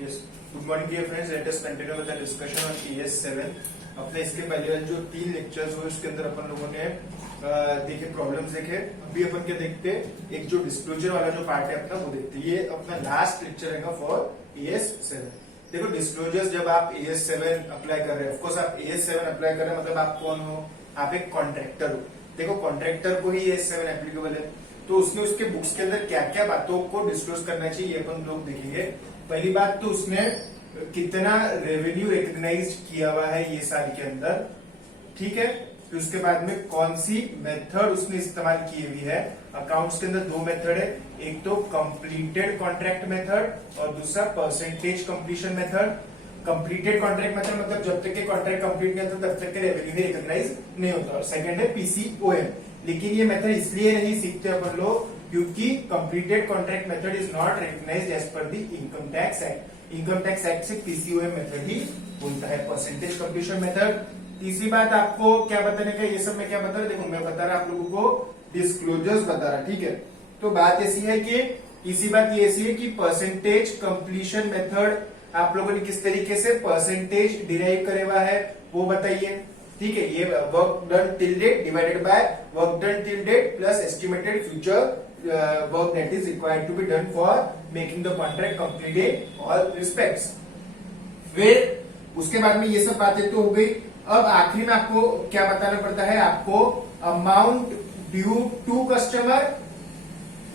Yes. Good morning dear friends. Let us continue with the discussion on ES7. अपने इसके पहले वाले जो 3 लेक्चर्स हुए उसके अंदर अपन लोगों ने देखे प्रॉब्लम्स देखे। अभी अपन क्या देखते, एक जो डिस्क्लोजर वाला जो पार्ट है अपना वो देखते। ये अपना लास्ट लेक्चर रहेगा फॉर ES7। देखो डिस्क्लोजर्स जब आप ES7 अप्लाई कर रहे हैं, ऑफकोर्स आप ES7 अप्लाई कर रहे हैं मतलब आप कौन हो, आप एक कॉन्ट्रैक्टर हो। देखो कॉन्ट्रैक्टर को ही ES7 एप्लीकेबल है, तो उसने उसके बुक्स के अंदर क्या क्या बातों को डिस्क्लोज करना चाहिए ये अपन लोग देखेंगे। पहली बात तो उसने कितना रेवेन्यू रिकॉग्नाइज किया हुआ है ये साल के अंदर, ठीक है। फिर उसके बाद में कौन सी मेथड उसने इस्तेमाल की हुई है। अकाउंट्स के अंदर 2 मेथड है, एक तो कंप्लीटेड कॉन्ट्रैक्ट मेथड और दूसरा percentage completion method. Completed contract method मतलब जब तक के कॉन्ट्रैक्ट कंप्लीट नहीं होता तब तक के रेवेन्यू ही रिकॉग्नाइज नहीं होता। और सेकंड है PCOM। लेकिन ये मेथड इसलिए नहीं सीखते अपन लोग क्योंकि completed contract method is not recognised as per the income tax act. Income tax act से PCOM मेथड ही बोलता है, परसेंटेज कंप्लीशन मेथड। तीसरी बात आपको क्या बताने का, ये सब मैं क्या बता रहा, देखो मैं बता रहा आप लोगों को डिस्क्लोजर्स बता रहा, ठीक है। तो बात ऐसी है कि तीसरी बात ये ऐसी है कि परसेंटेज कंप्लीशन मेथड आप लोगों ने किस तरीके से परसेंटेज डिराइव करे हुआ है वो बताइए, ठीक है। ये work done till date divided by work done till date plus estimated future work that is required to be done for making the contract complete in all respects. फिर उसके बाद में ये सब बातें तो हो गई। अब आखिरी में आपको क्या बताना पड़ता है, आपको अमाउंट ड्यू टू कस्टमर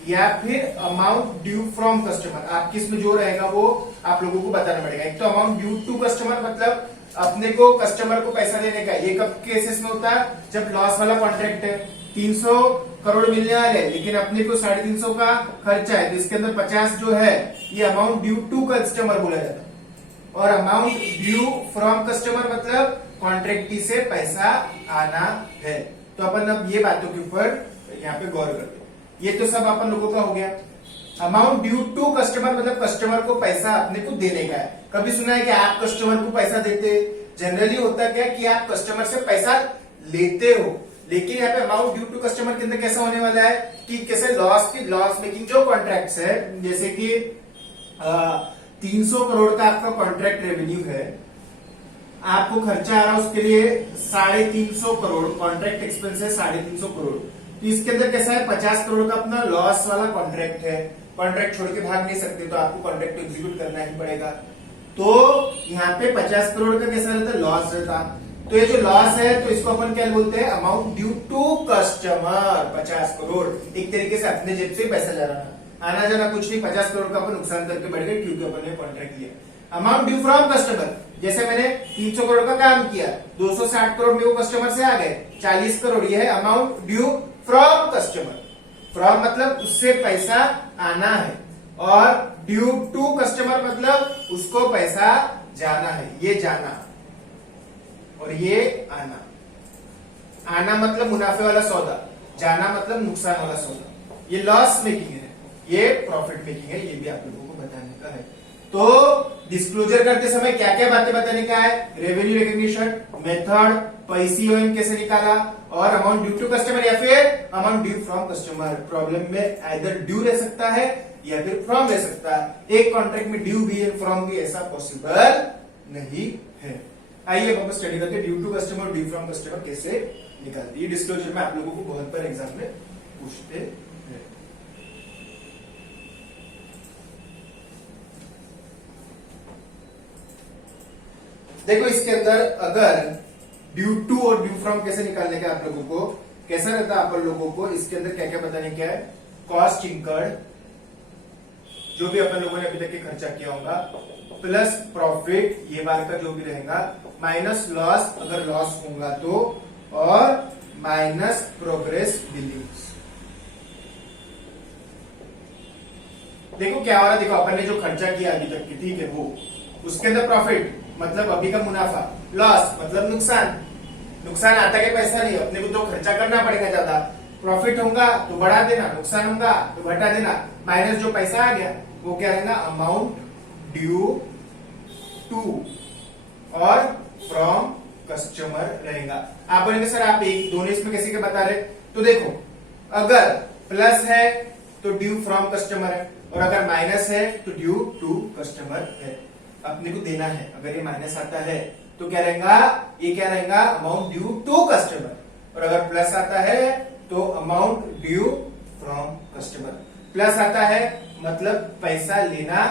या फिर अमाउंट ड्यू फ्रॉम कस्टमर, आप किस में जो रहेगा वो आप लोगों को बताना पड़ेगा। एक तो अमाउंट ड्यू टू कस्टमर मतलब अपने को कस्टमर को पैसा देने का। ये कब केसेस में होता है, जब लॉस वाला कॉन्ट्रैक्ट है, 300 करोड़ मिलने वाले हैं लेकिन अपने को 350 का खर्चा है, तो इसके अंदर 50 जो है ये अमाउंट ड्यू टू कस्टमर बोला जाता है। और अमाउंट ड्यू फ्रॉम कस्टमर मतलब कॉन्ट्रैक्टी से पैसा आना है। तो अपन अब ये बातों के ऊपर यहाँ पे गौर करते हैं। ये तो सब अपन लोगों का हो गया। अमाउंट ड्यू टू कस्टमर मतलब कस्टमर को पैसा अपने को देने का है। कभी सुना है कि आप कस्टमर को पैसा देते, जनरली होता क्या कि आप कस्टमर से पैसा लेते हो। लेकिन यहाँ पे अमाउंट ड्यू टू कस्टमर के अंदर कैसा होने वाला है कि कैसे लॉस मेकिंग जो कॉन्ट्रैक्ट्स है, जैसे कि 300 करोड़ का आपका कॉन्ट्रैक्ट रेवेन्यू है, आपको खर्चा आ रहा है उसके लिए 350 करोड़, कॉन्ट्रैक्ट एक्सपेंस है 350 करोड़। तो इसके अंदर कैसा है 50 करोड़ का अपना लॉस वाला कॉन्ट्रैक्ट है, कॉन्ट्रैक्ट छोड़ के भाग नहीं सकते तो आपको कॉन्ट्रैक्ट एग्जीक्यूट करना ही पड़ेगा। तो यहाँ पे 50 करोड़ का कैसा रहता है, लॉस रहता। तो ये जो लॉस है तो इसको अपन क्या बोलते हैं, amount due to customer 50 crore. एक तरीके से अपने जेब से पैसा जा रहा है, आना जाना कुछ नहीं, 50 करोड़ का अपन नुकसान करके बढ़ गए क्योंकि अपन ने कॉन्ट्रैक्ट लिया। अमाउंट ड्यू फ्रॉम कस्टमर, जैसे मैंने 300 करोड़ का काम किया, 260 करोड़ में वो कस्टमर से आ गए, 40 करोड़ ये है amount due from customer. From मतलब उससे पैसा आना है, और ड्यू टू कस्टमर मतलब उसको पैसा जाना है। ये जाना और ये आना। आना मतलब मुनाफे वाला सौदा, जाना मतलब नुकसान वाला सौदा। ये लॉस मेकिंग है, ये प्रॉफिट मेकिंग है, ये भी आप लोगों को बताने का है। तो डिस्क्लोजर करते समय क्या क्या बातें बताने का है, रेवेन्यू रिकॉग्निशन मेथड, PCOM कैसे निकाला, और अमाउंट ड्यू टू कस्टमर या फिर amount due from customer. Problem में आइदर ड्यू रह सकता है या फिर फ्रॉम रह सकता है। एक कॉन्ट्रैक्ट में ड्यू भी है फ्रॉम भी, ऐसा पॉसिबल नहीं है। आइए अब स्टडी करते due to customer due from customer कैसे निकालते। ये डिस्क्लोजर में आप लोगों को बहुत बार एग्जाम में पूछते हैं। देखो इसके अंदर अगर ड्यू टू और ड्यू फ्रॉम कैसे निकालने का आप लोगों को कैसा रहता है, अपन लोगों को इसके अंदर क्या क्या बताने क्या है, कॉस्ट इंकर्ड जो भी अपन लोगों ने अभी तक के खर्चा किया होगा, प्लस प्रॉफिट ये बार का जो भी रहेगा, माइनस लॉस अगर लॉस होगा तो, और माइनस प्रोग्रेस बिलिंग्स। देखो क्या हो रहा है, देखो अपन ने जो खर्चा किया अभी तक की, ठीक है, वो उसके अंदर प्रॉफिट मतलब अभी का मुनाफा, लॉस मतलब नुकसान। नुकसान आता के पैसा नहीं, अपने को तो खर्चा करना पड़ेगा ज्यादा। प्रॉफिट होगा तो बढ़ा देना, नुकसान होगा तो घटा देना, माइनस जो पैसा आ गया वो क्या रहेगा, अमाउंट ड्यू टू और फ्रॉम कस्टमर रहेगा। आप बोलेंगे सर आप एक दोनों इसमें कैसे के बता रहे, तो देखो अगर प्लस है तो ड्यू फ्रॉम कस्टमर है, और अगर माइनस है तो ड्यू टू कस्टमर है। अपने को देना है, अगर ये माइनस आता है तो क्या रहेगा, ये क्या रहेगा, अमाउंट ड्यू टू कस्टमर, और अगर प्लस आता है तो amount due from customer. Plus आता है मतलब पैसा लेना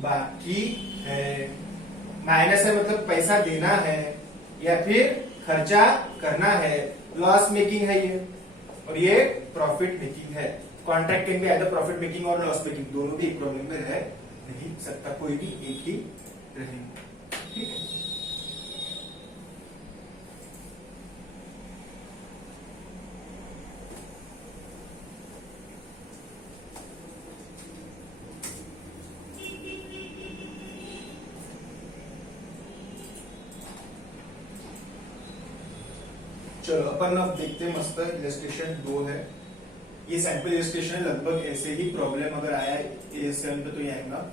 बाकी है, माइनस है मतलब पैसा देना है या फिर खर्चा करना है, लॉस मेकिंग है ये, और ये प्रॉफिट मेकिंग है। Contract can be either profit making और लॉस मेकिंग, दोनों भी प्रॉब्लम में रह नहीं सकता, कोई भी एक ही रहेगा। ठीक है, चलो अपन अब देखते हैं मस्त इलस्ट्रेशन 2 है। ये सैंपल इलस्ट्रेशन लगभग ऐसे ही प्रॉब्लम अगर आया AS7 पे तो ये आएगा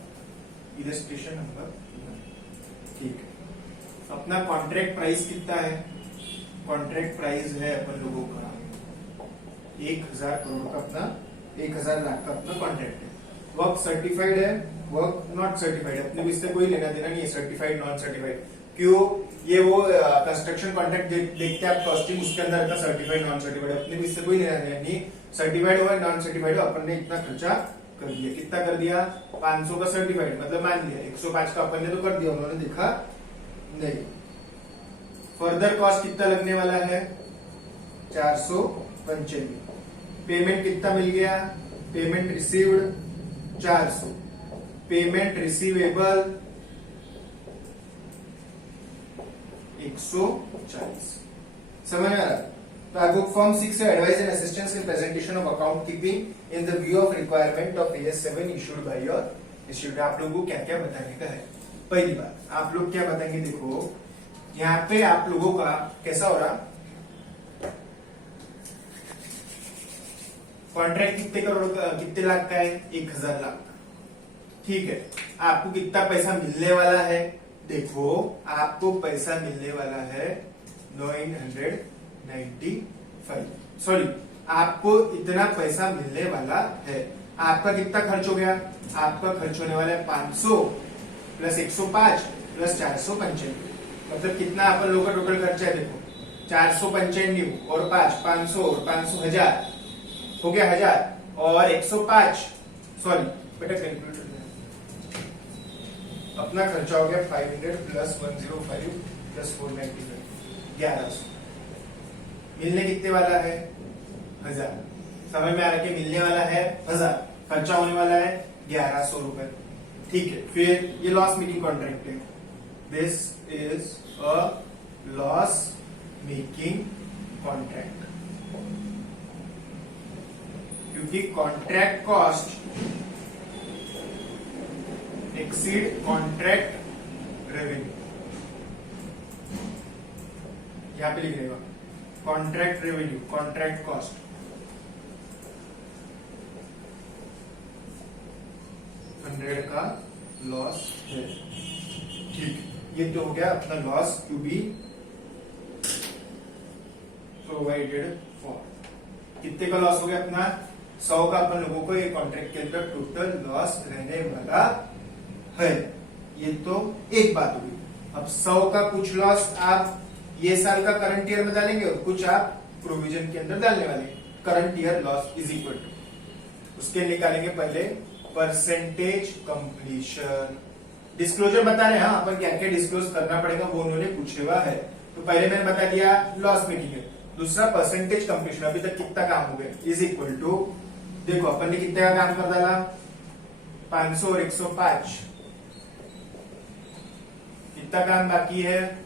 इलस्ट्रेशन नंबर। ठीक है, अपना कॉन्ट्रैक्ट प्राइस कितना है, कॉन्ट्रैक्ट प्राइस है अपन लोगों का 1000 करोड़ का, अपना 1000 लाख का अपना कॉन्ट्रैक्ट है। वर्क सर्टिफाइड है, वर्क नॉट सर्टिफाइड है, अपने को इससे कोई लेना देना नहीं है, सर्टिफाइड नॉन सर्टिफाइड। क्यों, ये वो कंस्ट्रक्शन कॉन्ट्रैक्ट देखते हैं आप कॉस्टिंग, उसके अंदर आता सर्टिफाइड नॉन सर्टिफाइड, अपने को इससे कोई लेना देना नहीं, सर्टिफाइड हो नॉन सर्टिफाइड हो, अपन ने इतना खर्चा कर दिया। कितना कर दिया, 500 का सर्टिफाइड, मतलब मान लिया 105 का अपन ने तो कर दिया, उन्होंने देखा नहीं। फर्दर कॉस्ट कितना लगने वाला है, 495। पेमेंट कितना मिल गया, पेमेंट रिसीव्ड 400, पेमेंट रिसीवेबल 140। समझ में आ रहा? तो आई बुक फॉर्म 6 से advice and assistance in presentation of account keeping in the view of requirement of AS7 issued by your institute. आप लोगों को क्या क्या बताने का है, पहली बात आप लोग क्या बताएंगे, देखो यहाँ पे आप लोगों का कैसा हो रहा, कॉन्ट्रैक्ट कितने करोड़ का, कितने लाख का है, 1000 लाख। ठीक है, आपको कितना पैसा मिलने वाला है, देखो आपको पैसा मिलने वाला है 995, सॉरी आपको इतना पैसा मिलने वाला है। आपका कितना खर्च हो गया, आपका खर्च होने वाला है 500 प्लस 105 प्लस 495, मतलब कितना अपन लोग का टोटल खर्चा है, देखो 495 और 500 और 500 1000 हो गया 1000 और 105, सॉरी बेटा कैलकुलेटर अपना खर्चा हो गया 500 प्लस 105 प्लस 495, 1100। मिलने कितने वाला है, 1000। समझ में आ रहा है कि मिलने वाला है 1000, खर्चा होने वाला है 1100 रुपए। ठीक है, फिर ये लॉस मेकिंग कॉन्ट्रैक्ट है, this is a loss making contract, क्योंकि contract cost exceed contract revenue, यहां पे लिख देगा कॉन्ट्रैक्ट रेवेन्यू, कॉन्ट्रैक्ट कॉस्ट 100 का लॉस है। ठीक, ये तो हो गया अपना loss to be provided for. कितने का लॉस हो गया अपना, 100 का अपन लोगों को ये कॉन्ट्रैक्ट के अंदर टोटल लॉस रहने वाला है। ये तो एक बात हुई। अब 100 का कुछ लॉस आप ये साल का करंट ईयर में डालेंगे और कुछ आप प्रोविजन के अंदर डालने वाले, current year loss is equal to, उसके निकालेंगे पहले परसेंटेज कंप्लीशन। डिस्क्लोजर बता रहे हैं, हाँ अपन क्या क्या डिस्क्लोज करना पड़ेगा वो उन्होंने पूछे हुआ है। तो पहले मैंने बता दिया लॉस मेकिंग है, दूसरा परसेंटेज कंप्लीशन, अभी तक कितना काम हो गया, इज इक्वल टू, देखो अपन ने कितने का काम कर डाला, 500 और 105, कितना काम बाकी है,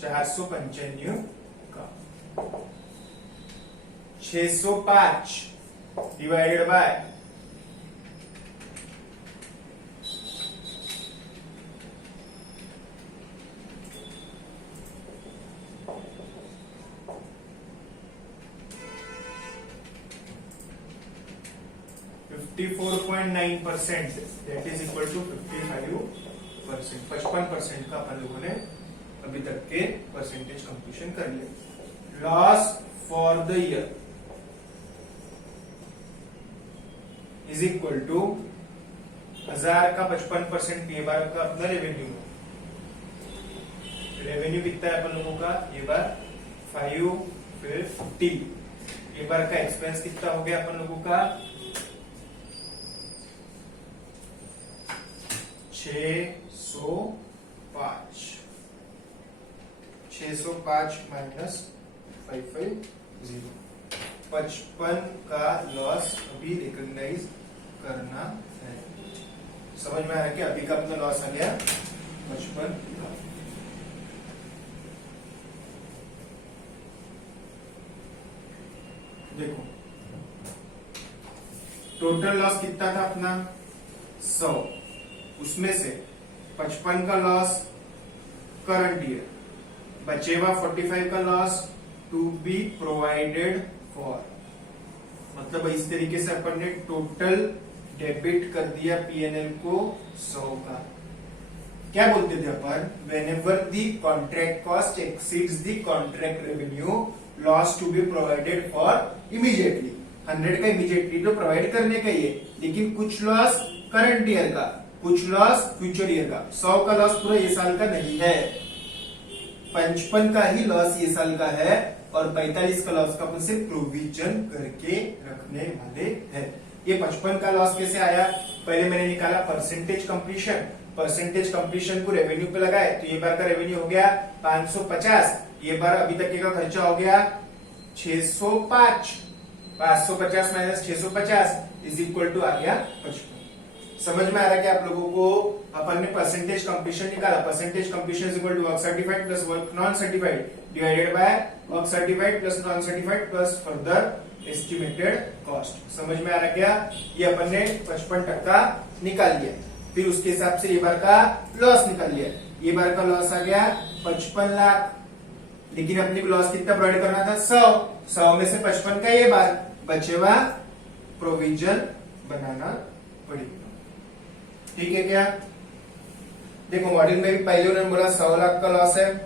495 का, 605 divided by 54.9%, that is equal to 55%, 55% का अपन लोगों ने अभी तक के परसेंटेज कंप्लीशन कर लिया। Loss for the year is equal to 1000 का 55%, ये बार का अपना रेवेन्यू कितना है अपन लोगों का, ये बार 550। ये बार का एक्सपेंस कितना हो गया अपन लोगों का 605 माइनस 550। 55 का लॉस अभी रिकॉग्नाइज करना है। समझ में आया कि अभी का अपना लॉस आ गया 55 का। देखो टोटल लॉस कितना था अपना 100, उसमें से 55 का लॉस करंट ईयर, बचेगा 45 का loss to be provided for. मतलब इस तरीके से अपन ने टोटल डेबिट कर दिया पीएनएल को 100 का। क्या बोलते थे अपन, whenever the contract cost exceeds the contract revenue loss to be provided for immediately. 100 का इमीडिएटली तो प्रोवाइड करने का ही है, लेकिन कुछ लॉस करंट ईयर का, कुछ लॉस फ्यूचर ईयर का। 100 का लॉस पूरा ये साल का नहीं है, 55 का ही लॉस ये साल का है, और 45 का लॉस का अपन से प्रोविजन करके रखने वाले हैं। ये 55 का लॉस कैसे आया, पहले मैंने निकाला परसेंटेज कंप्लीशन। परसेंटेज कंप्लीशन को रेवेन्यू पे लगाए तो ये बार का रेवेन्यू हो गया 550, ये बार अभी तक का खर्चा हो गया 605। 550 माइनस 650 इज इक्वल टू आ गया 55। समझ में आ रहा है कि आप लोगों को अपन ने परसेंटेज कंप्लीशन निकाला। Percentage completion is equal to work certified plus work non certified divided by work certified plus non certified plus further estimated cost. समझ में आ रहा क्या, ये अपन ने 55% निकाल लिया। फिर उसके हिसाब से ये बार का लॉस निकाल लिया। ये बार का लॉस आ गया 55 लाख, लेकिन अपने को लॉस कितना प्रोवाइड करना था 100 में से 55 का ये बार बचेवा प्रोविजन बनाना पड़ेगा। ठीक है क्या, देखो मॉड्यूल में भी पहले उन्होंने बोला 100 लाख का लॉस है,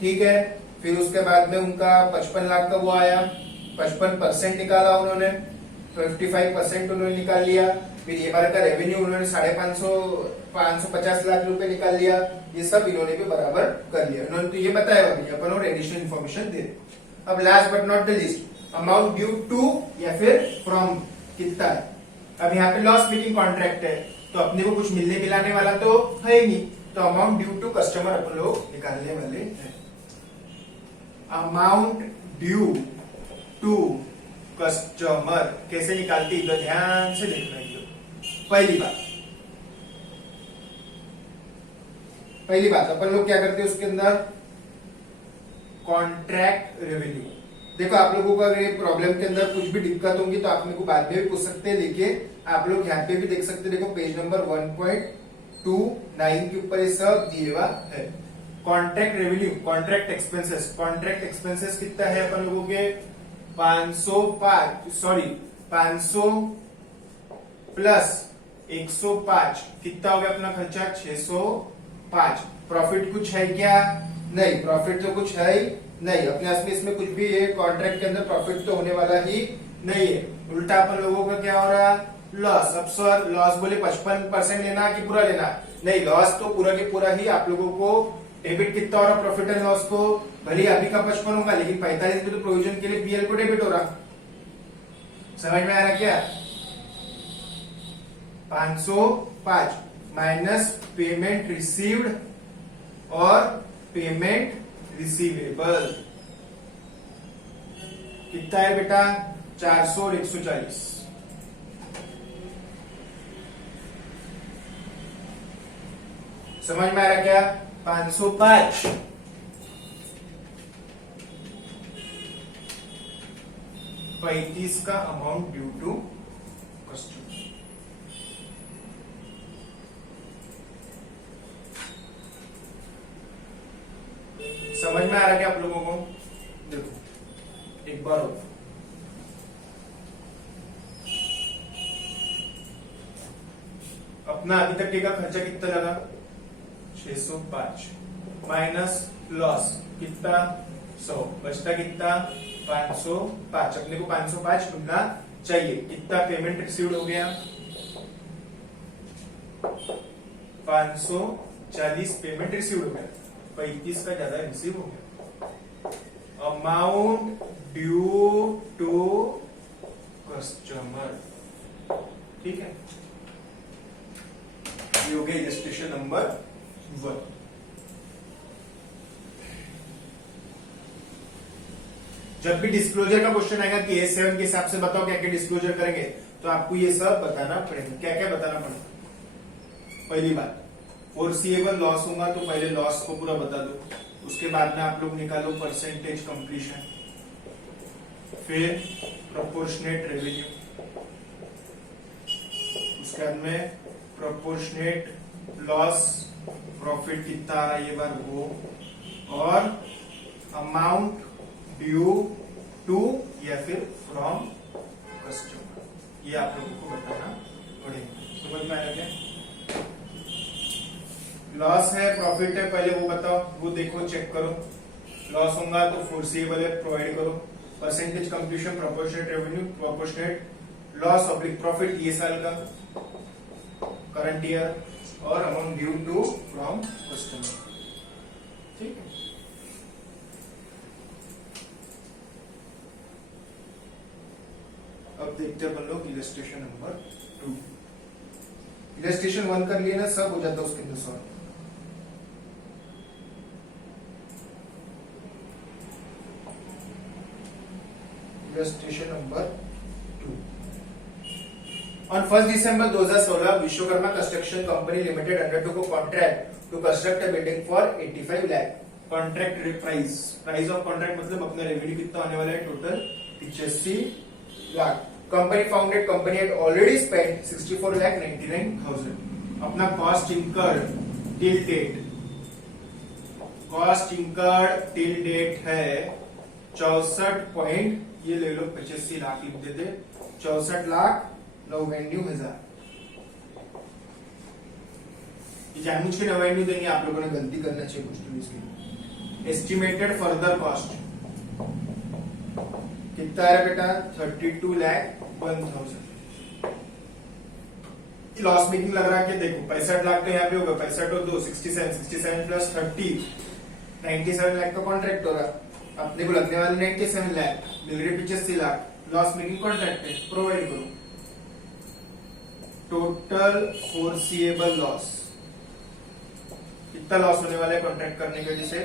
ठीक है। फिर उसके बाद में उनका 55 लाख का वो आया, 55% निकाला उन्होंने, 55% उन्होंने निकाल लिया। फिर ये बार का रेवेन्यू उन्होंने 550 लाख रुपए निकाल लिया। ये सब इन्होंने भी बराबर कर लिया। उन्होंने तो ये बताया अभी अपन और एडिशनल इन्फॉर्मेशन दे। अब last but not the least, amount due to या फिर फ्रॉम कितना है। अब यहाँ पे लॉस मेकिंग कॉन्ट्रैक्ट है तो अपने को कुछ मिलने मिलाने वाला तो है ही नहीं, तो अमाउंट ड्यू टू कस्टमर अपन लोग निकालने वाले हैं। अमाउंट ड्यू टू कस्टमर कैसे निकालते इधर ध्यान से देख रही हो। पहली बात अपन लोग क्या करते हैं उसके अंदर, कॉन्ट्रैक्ट रेवेन्यू। देखो आप लोगों को अगर ये प्रॉब्लम के अंदर कुछ भी दिक्कत होगी तो आप मेरे को बाद में भी पूछ सकते हैं, लेकिन आप लोग यहाँ पे भी देख सकते हैं। देखो पेज नंबर 1.29 के ऊपर ये सब दिए हुआ है। Contract revenue, contract expenses. Contract expenses कितना है अपन लोगों के 500 प्लस 105 कितना हो गया अपना खर्चा 605। प्रॉफिट कुछ है क्या, नहीं, प्रॉफिट तो कुछ है ही नहीं अपने आप में। इसमें कुछ भी ये कॉन्ट्रैक्ट के अंदर प्रॉफिट तो होने वाला ही नहीं है, उल्टा अपन लोगों का क्या हो रहा है लॉस। अब सर लॉस बोले 55% लेना कि पूरा लेना, नहीं, लॉस तो पूरा के पूरा ही आप लोगों को। डेबिट कितना हो रहा प्रॉफिट एंड लॉस को, भले अभी का 55 होगा लेकिन 45 में तो प्रोविजन के लिए पीएल को डेबिट हो रहा। समझ में आ रहा क्या, 505 माइनस पेमेंट रिसीव्ड और पेमेंट रिसीवेबल कितना है बेटा 400 और 140। समझ में आ रहा क्या, 505 35 का अमाउंट ड्यू टू कस्टमर। समझ में आ रहा क्या आप लोगों को, देखो एक बार और अपना अभी तक का खर्चा कितना लगा 605 माइनस लॉस कितना 100, बचता कितना 505। अपने को 505 ढूंढना चाहिए। कितना पेमेंट रिसीव्ड हो गया 540 पेमेंट रिसीव हो गया, 35 का ज्यादा रिसीव हो गया। अमाउंट ड्यू टू कस्टमर, ठीक है, ये हो गया इलस्ट्रेशन नंबर 1। जब भी डिस्क्लोजर का क्वेश्चन आएगा कि A7 के हिसाब से बताओ क्या क्या डिस्क्लोजर करेंगे, तो आपको ये सब बताना पड़ेगा। क्या क्या बताना पड़ेगा? पहली बात, फोरसीएबल लॉस होगा तो पहले लॉस को पूरा बता दो, उसके बाद में आप लोग निकालो परसेंटेज कंप्लीशन, फिर प्रोपोर्शनेट रेवेन्यू, उसके बाद में प्रोपोर्शनेट लॉस, प्रॉफिट कितना आ रहा है ये बार वो, और अमाउंट ड्यू टू या फिर फ्रॉम कस्टमर, ये आप लोगों को बताना पड़ेगा। समझ में आया क्या? लॉस है प्रॉफिट है पहले वो बताओ, वो देखो चेक करो। लॉस होगा तो फोरसीएबल है प्रोवाइड करो, percentage completion, proportionate revenue, proportionate loss oblique profit ये साल का करंट ईयर, और amount due to from customer, ठीक है। अब देखते हैं अपन लोग इलस्ट्रेशन नंबर 2। इलस्ट्रेशन 1 कर लिए ना, सब हो जाता है उसके अंदर solve. Illustration number 2। On 1st December 2016, Vishwakarma construction company limited undertook a contract to construct a building for 85 lakh. Contract price, price of contract मतलब अपना रेवेन्यू कितना होने वाला है total 85 lakh. Company founded, company had already spent 64,99,000। अपना cost incurred till date, cost incurred till date है 64 ये ले लो 85 लाख लिख देते, 64,99,000। जानबूझ के 99 देंगे, आप लोगों ने गलती करना चाहिए कुछ तो इसकी। एस्टिमेटेड फर्दर कॉस्ट कितना है बेटा 32,01,000। लॉस मेकिंग लग रहा है कि देखो 65 लाख तो यहाँ पे होगा, 65 और 2 67 प्लस 30 97 लाख का कॉन्ट्रैक्ट हो रहा, अपने को लगने वाले 97 लाख, मिल रहे 85 लाख, लॉस मेकिंग कॉन्ट्रैक्ट है, प्रोवाइड करो। टोटल फोरसीएबल लॉस, कितना लॉस होने वाला है कॉन्ट्रैक्ट करने की वजह से,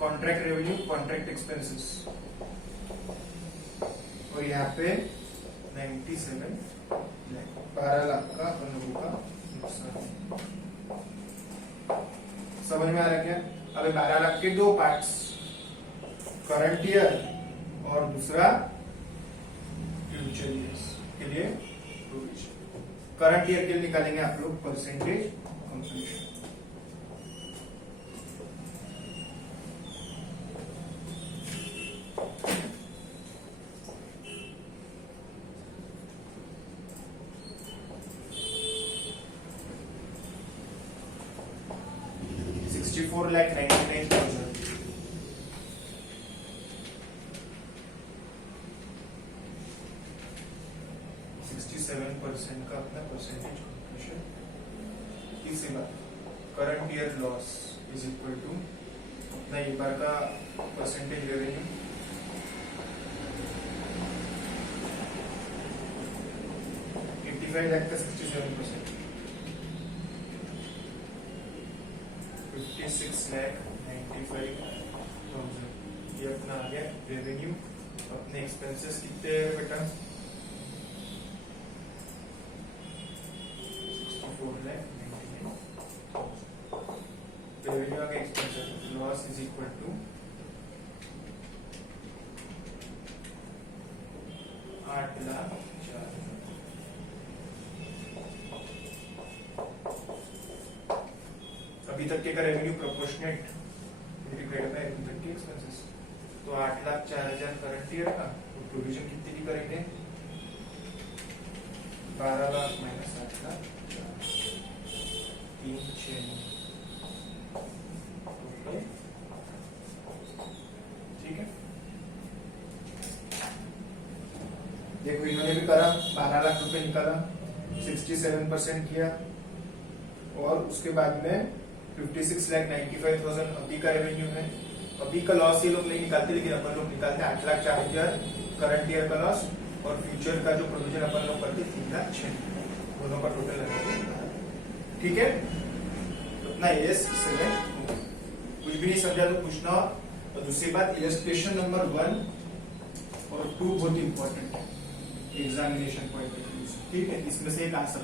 कॉन्ट्रैक्ट रेवेन्यू, कॉन्ट्रैक्ट एक्सपेंसेस, और यहाँ पे 97 लाख, 12 लाख का अपन लोगों का नुकसान। समझ में आ रहा क्या? अबे 12 लाख के दो पार्ट्स, करंट ईयर और दूसरा फ्यूचर ईयर्स के लिए प्रोविजन। करंट ईयर के लिए निकालेंगे आप लोग परसेंटेज कंप्लीशन। $64,99,000। 67% का अपना परसेंटेज कंप्लीशन। तीसरी बात, current year loss is equal to अपना एक बार का परसेंटेज रेवेन्यू, $85 लाख का 67%, 56,95,000 ये अपना आ गया रेवेन्यू। अपने एक्सपेंसेस कितने हैं बेटा 64,99,000। रेवेन्यू आ गया, expenses, loss is equal to 8,04,000। अभी तक के का रेवेन्यू प्रोपोर्शनेट डिवाइडेड बाय अभी तक के एक्सपेंसेस, तो 8,04,000 करंट ईयर का, तो प्रोविजन कितनी की करेंगे 12 लाख माइनस 8,04,000, 3,6,9 ठीक है। देखो इन्होंने भी करा 12 लाख रुपए निकाला, 67% किया, और उसके बाद में 56,95,000 अभी का रेवेन्यू है। अभी का लॉस ये लोग नहीं निकालते, लेकिन अपन लोग निकालते हैं 8,04,000 करंट ईयर का लॉस, और फ्यूचर का जो प्रोविजन अपन लोग करते 3,06,000, दोनों का टोटल लगा। ठीक है, उतना AS 7 कुछ भी नहीं समझा तो पूछना। और दूसरी बात, इलस्ट्रेशन नंबर 1 और 2 बहुत इंपॉर्टेंट है एग्जामिनेशन पॉइंट ऑफ व्यू से। ठीक है, इसमें से एक आंसर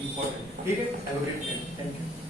इंपॉर्टेंट। ठीक है, have a great day, thank you.